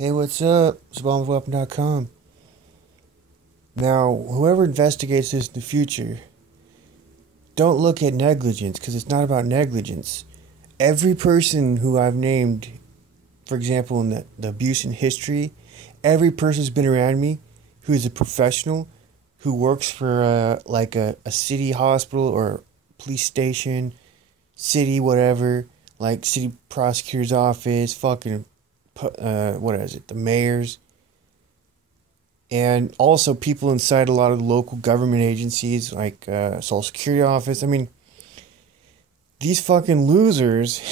Hey, what's up? It's bombsweapon.com. Now, whoever investigates this in the future, don't look at negligence because it's not about negligence. Every person who I've named, for example, in the abuse in history, every person's been around me who is a professional who works for a city hospital or police station, city whatever, like city prosecutor's office, fucking, what is it, the mayor's, and also people inside a lot of the local government agencies like Social Security office. I mean, these fucking losers,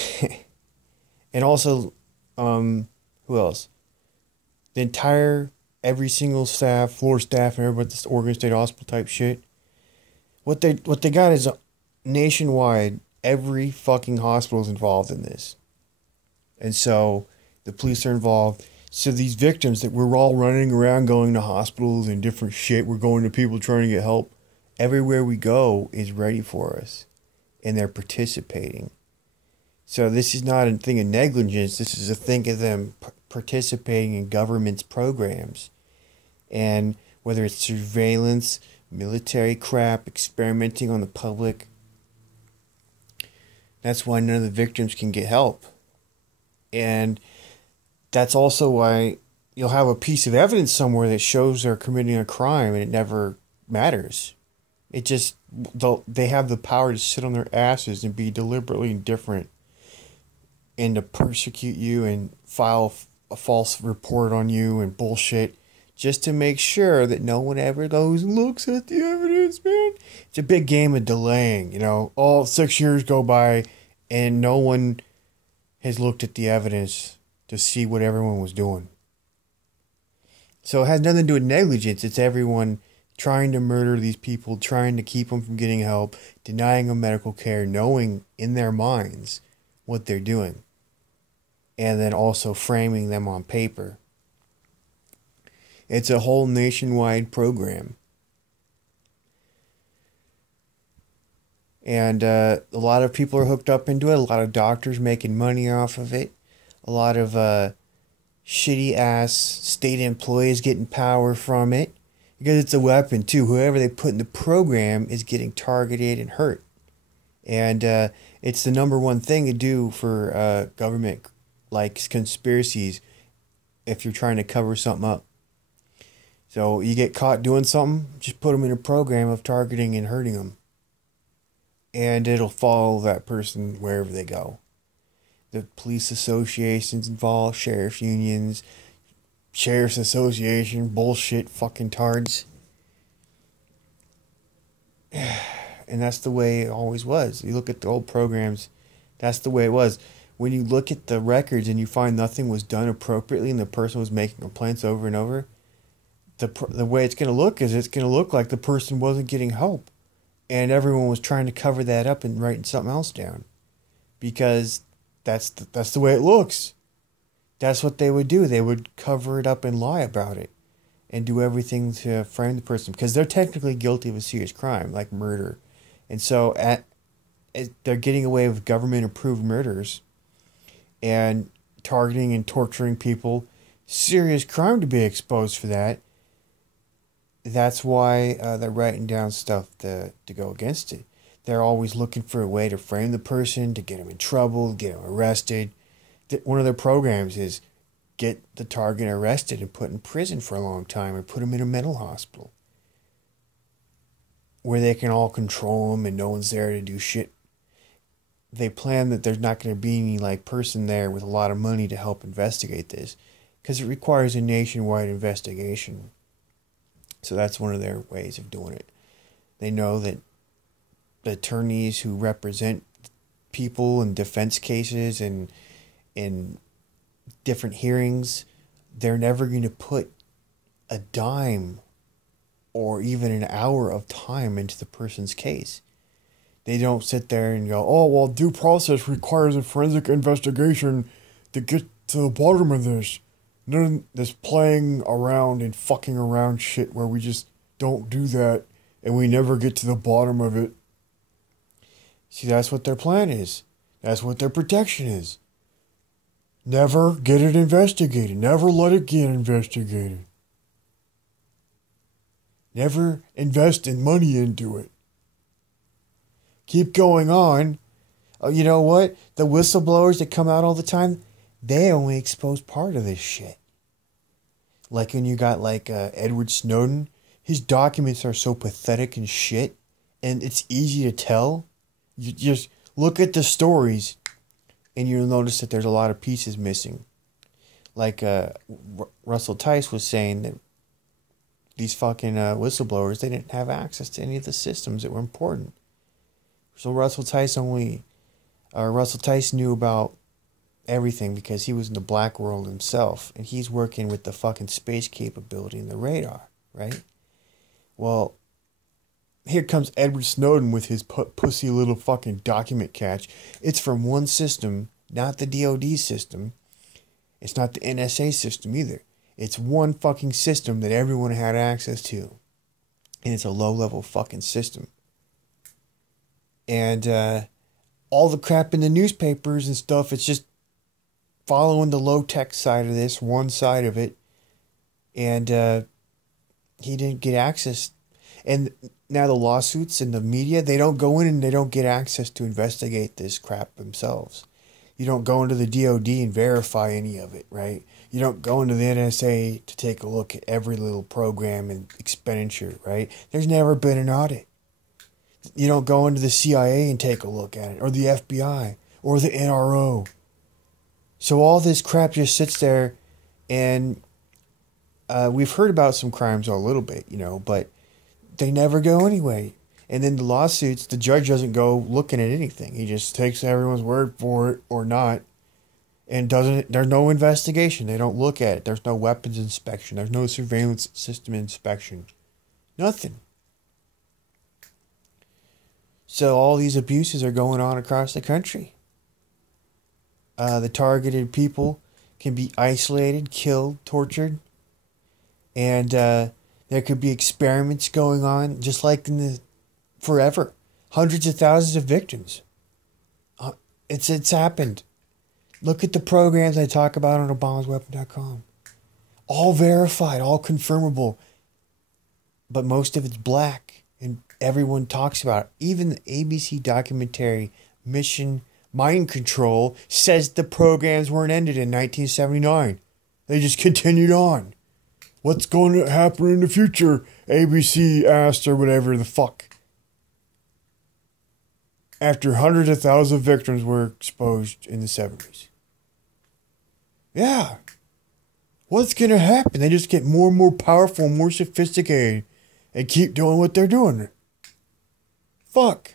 and also, who else? The entire every single staff, floor staff, and everybody at this Oregon State Hospital type shit. What they got is nationwide. Every fucking hospital is involved in this, and so the police are involved. So these victims that we're all running around going to hospitals and different shit, we're going to people trying to get help. Everywhere we go is ready for us. And they're participating. So this is not a thing of negligence. This is a thing of them participating in government's programs. And whether it's surveillance, military crap, experimenting on the public, that's why none of the victims can get help. And that's also why you'll have a piece of evidence somewhere that shows they're committing a crime and it never matters. It just, they have the power to sit on their asses and be deliberately indifferent and to persecute you and file a false report on you and bullshit just to make sure that no one ever goes and looks at the evidence, man. It's a big game of delaying, you know. All 6 years go by and no one has looked at the evidence to see what everyone was doing. So it has nothing to do with negligence. It's everyone trying to murder these people, trying to keep them from getting help, denying them medical care, knowing in their minds what they're doing, and then also framing them on paper. It's a whole nationwide program. And a lot of people are hooked up into it. A lot of doctors making money off of it. A lot of shitty ass state employees getting power from it. Because it's a weapon too. Whoever they put in the program is getting targeted and hurt. And it's the number one thing to do for government like conspiracies if you're trying to cover something up. So you get caught doing something, just put them in a program of targeting and hurting them. And it'll follow that person wherever they go. The police associations involved, sheriff's unions, sheriff's association, bullshit, fucking tards. And that's the way it always was. You look at the old programs, that's the way it was. When you look at the records and you find nothing was done appropriately and the person was making complaints over and over, the way it's going to look is it's going to look like the person wasn't getting help. And everyone was trying to cover that up and writing something else down. Because that's the way it looks. That's what they would do. They would cover it up and lie about it. And do everything to frame the person. Because they're technically guilty of a serious crime, like murder. And so they're getting away with government-approved murders. And targeting and torturing people. Serious crime to be exposed for that. That's why they're writing down stuff to go against it. They're always looking for a way to frame the person, to get them in trouble, get them arrested. One of their programs is get the target arrested and put in prison for a long time or put them in a mental hospital where they can all control them and no one's there to do shit. They plan that there's not going to be any like person there with a lot of money to help investigate this because it requires a nationwide investigation. So that's one of their ways of doing it. They know that the attorneys who represent people in defense cases and in different hearings, they're never going to put a dime or even an hour of time into the person's case. They don't sit there and go, oh, well, due process requires a forensic investigation to get to the bottom of this. None of this playing around and fucking around shit where we just don't do that and we never get to the bottom of it. See, that's what their plan is. That's what their protection is. Never get it investigated. Never let it get investigated. Never invest in money into it. Keep going on. Oh, you know what? The whistleblowers that come out all the time, they only expose part of this shit. Like when you got Edward Snowden, his documents are so pathetic and shit, and it's easy to tell. You just look at the stories, and you'll notice that there's a lot of pieces missing. Like Russell Tice was saying that these fucking whistleblowers, they didn't have access to any of the systems that were important. So Russell Tice knew about everything because he was in the black world himself, and he's working with the fucking space capability and the radar, right? Well, here comes Edward Snowden with his pussy little fucking document catch. It's from one system, not the DOD system. It's not the NSA system either. It's one fucking system that everyone had access to. And it's a low-level fucking system. And all the crap in the newspapers and stuff, it's just following the low-tech side of this, one side of it. And he didn't get access. And now the lawsuits and the media, they don't go in and they don't get access to investigate this crap themselves. You don't go into the DOD and verify any of it, right? You don't go into the NSA to take a look at every little program and expenditure, right? There's never been an audit. You don't go into the CIA and take a look at it, or the FBI, or the NRO. So all this crap just sits there, and we've heard about some crimes a little bit, but they never go anyway. And then the lawsuits, the judge doesn't go looking at anything. He just takes everyone's word for it or not. And there's no investigation. They don't look at it. There's no weapons inspection. There's no surveillance system inspection. Nothing. So all these abuses are going on across the country. The targeted people can be isolated, killed, tortured. And there could be experiments going on, just like in the forever. Hundreds of thousands of victims. It's happened. Look at the programs I talk about on obamasweapon.com. All verified, all confirmable. But most of it's black. And everyone talks about it. Even the ABC documentary Mission Mind Control says the programs weren't ended in 1979. They just continued on. What's going to happen in the future? ABC asked, or whatever the fuck. After hundreds of thousands of victims were exposed in the 70s. Yeah. What's going to happen? They just get more and more powerful, more sophisticated, and keep doing what they're doing. Fuck.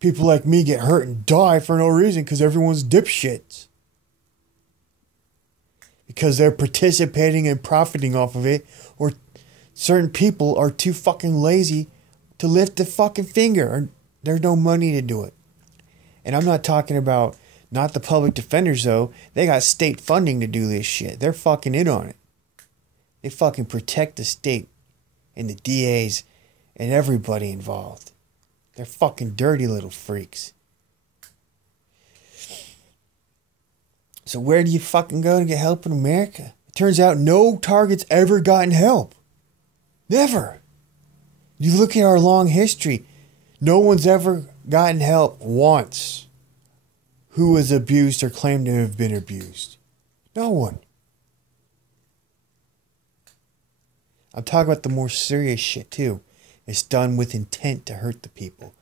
People like me get hurt and die for no reason because everyone's dipshits. Because they're participating and profiting off of it, or certain people are too fucking lazy to lift a fucking finger, or there's no money to do it. And I'm not talking about not the public defenders though. They got state funding to do this shit. They're fucking in on it. They fucking protect the state and the DAs and everybody involved. They're fucking dirty little freaks. So where do you fucking go to get help in America? It turns out no target's ever gotten help. Never. You look at our long history. No one's ever gotten help once who was abused or claimed to have been abused. No one. I'm talking about the more serious shit too. It's done with intent to hurt the people.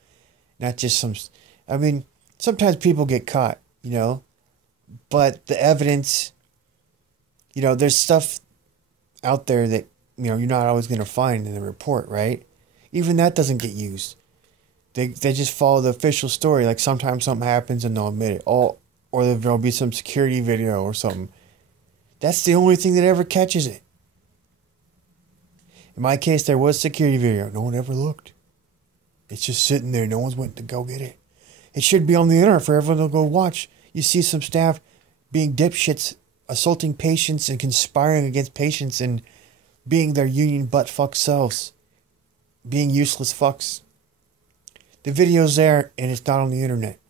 Not just sometimes people get caught, but the evidence, there's stuff out there that, you're not always going to find in the report, right? Even that doesn't get used. They just follow the official story. Like sometimes something happens and they'll admit it. Or there'll be some security video or something. That's the only thing that ever catches it. In my case, there was security video. No one ever looked. It's just sitting there. No one's went to go get it. It should be on the internet for everyone to go watch. You see some staff being dipshits, assaulting patients and conspiring against patients and being their union butt-fuck selves. Being useless fucks. The video's there and it's not on the internet.